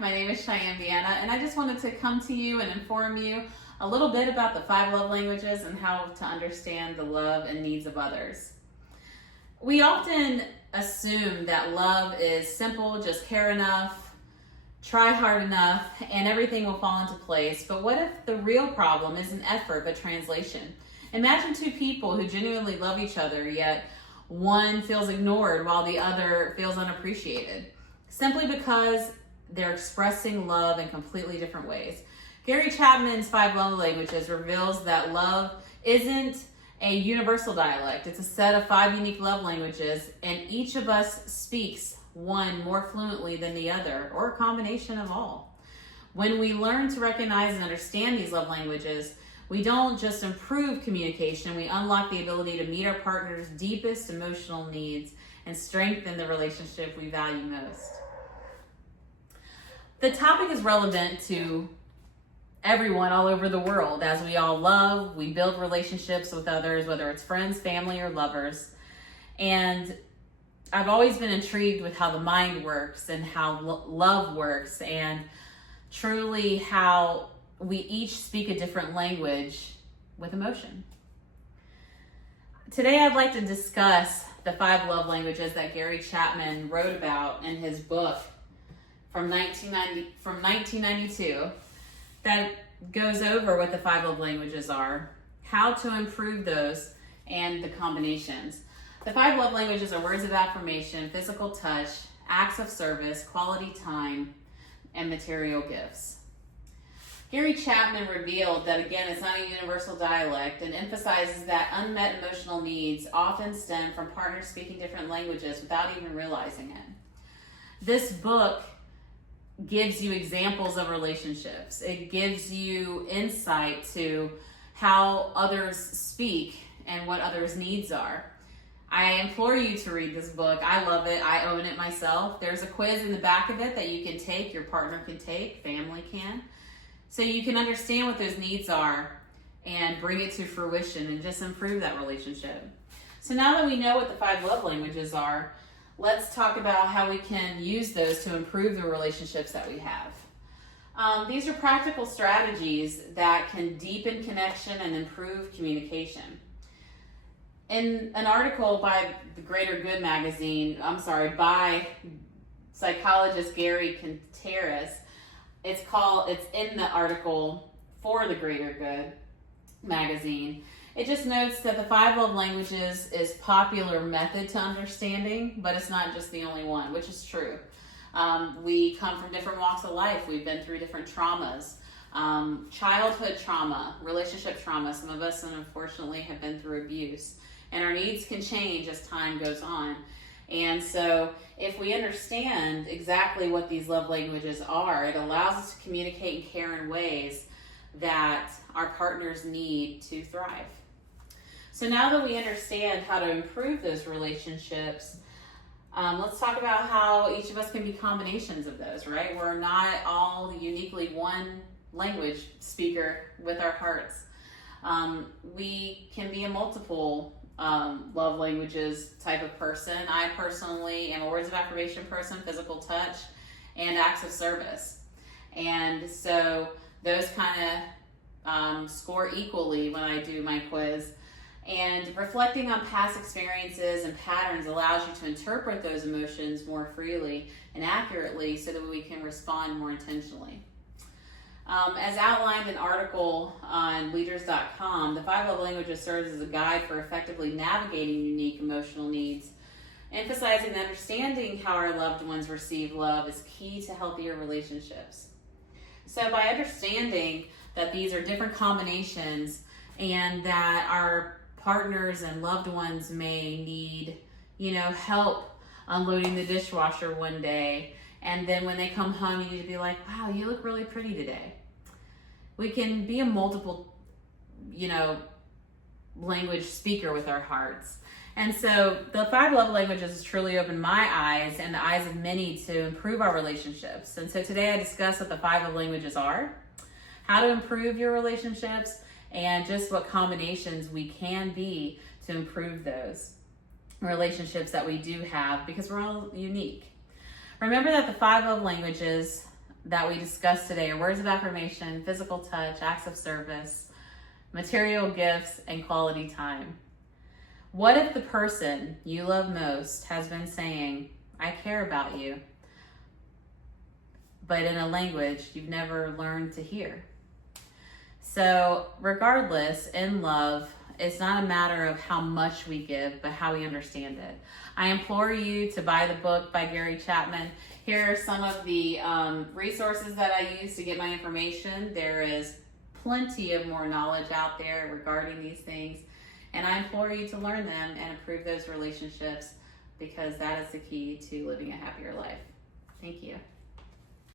my name is Cheyenne Vienna, and I just wanted to come to you and inform you a little bit about the 5 love languages and how to understand the love and needs of others. We often assume that love is simple, just care enough, try hard enough, and everything will fall into place. But what if the real problem isn't effort, but translation? Imagine 2 people who genuinely love each other, yet one feels ignored while the other feels unappreciated, simply because they're expressing love in completely different ways. Gary Chapman's 5 love languages reveals that love isn't a universal dialect. It's a set of 5 unique love languages, and each of us speaks one more fluently than the other, or a combination of all. When we learn to recognize and understand these love languages, we don't just improve communication, we unlock the ability to meet our partner's deepest emotional needs and strengthen the relationship we value most. The topic is relevant to everyone all over the world. As we all love, we build relationships with others, whether it's friends, family, or lovers. And I've always been intrigued with how the mind works and how love works, and truly how we each speak a different language with emotion. Today I'd like to discuss the 5 love languages that Gary Chapman wrote about in his book from 1992 that goes over what the 5 love languages are, how to improve those, and the combinations. The 5 love languages are words of affirmation, physical touch, acts of service, quality time, and material gifts. Gary Chapman revealed that, again, it's not a universal dialect, and emphasizes that unmet emotional needs often stem from partners speaking different languages without even realizing it. This book gives you examples of relationships. It gives you insight to how others speak and what others' needs are. I implore you to read this book. I love it. I own it myself. There's a quiz in the back of it that you can take, your partner can take, family can. So you can understand what those needs are and bring it to fruition and just improve that relationship. So now that we know what the 5 love languages are, let's talk about how we can use those to improve the relationships that we have. These are practical strategies that can deepen connection and improve communication. In an article by the Greater Good magazine, by psychologist Gary Contreras, it's in the article for the Greater Good magazine. It just notes that the 5 love languages is popular method to understanding, but it's not just the only one, which is true. We come from different walks of life. We've been through different traumas, childhood trauma, relationship trauma. Some of us, unfortunately, have been through abuse, and our needs can change as time goes on. And so if we understand exactly what these love languages are, it allows us to communicate and care in ways that our partners need to thrive. So now that we understand how to improve those relationships, let's talk about how each of us can be combinations of those, right? We're not all uniquely one language speaker with our hearts. We can be a multiple love languages type of person. I personally am a words of affirmation person, physical touch, and acts of service. And so those kind of score equally when I do my quiz. And reflecting on past experiences and patterns allows you to interpret those emotions more freely and accurately so that we can respond more intentionally. As outlined in an article on leaders.com, the 5 love languages serves as a guide for effectively navigating unique emotional needs, emphasizing that understanding how our loved ones receive love is key to healthier relationships. So by understanding that these are different combinations and that our partners and loved ones may need, help unloading the dishwasher one day, and then when they come home, you need to be like, wow, you look really pretty today. We can be a multiple, language speaker with our hearts. And so the 5 love languages has truly opened my eyes and the eyes of many to improve our relationships. And so today I discuss what the 5 love languages are, how to improve your relationships, and just what combinations we can be to improve those relationships that we do have, because we're all unique. Remember that the 5 love languages that we discussed today are words of affirmation, physical touch, acts of service, material gifts, and quality time. What if the person you love most has been saying, I care about you, but in a language you've never learned to hear? So regardless, in love, it's not a matter of how much we give, but how we understand it. I implore you to buy the book by Gary Chapman. Here are some of the resources that I use to get my information. There is plenty of more knowledge out there regarding these things, and I implore you to learn them and improve those relationships, because that is the key to living a happier life. Thank you.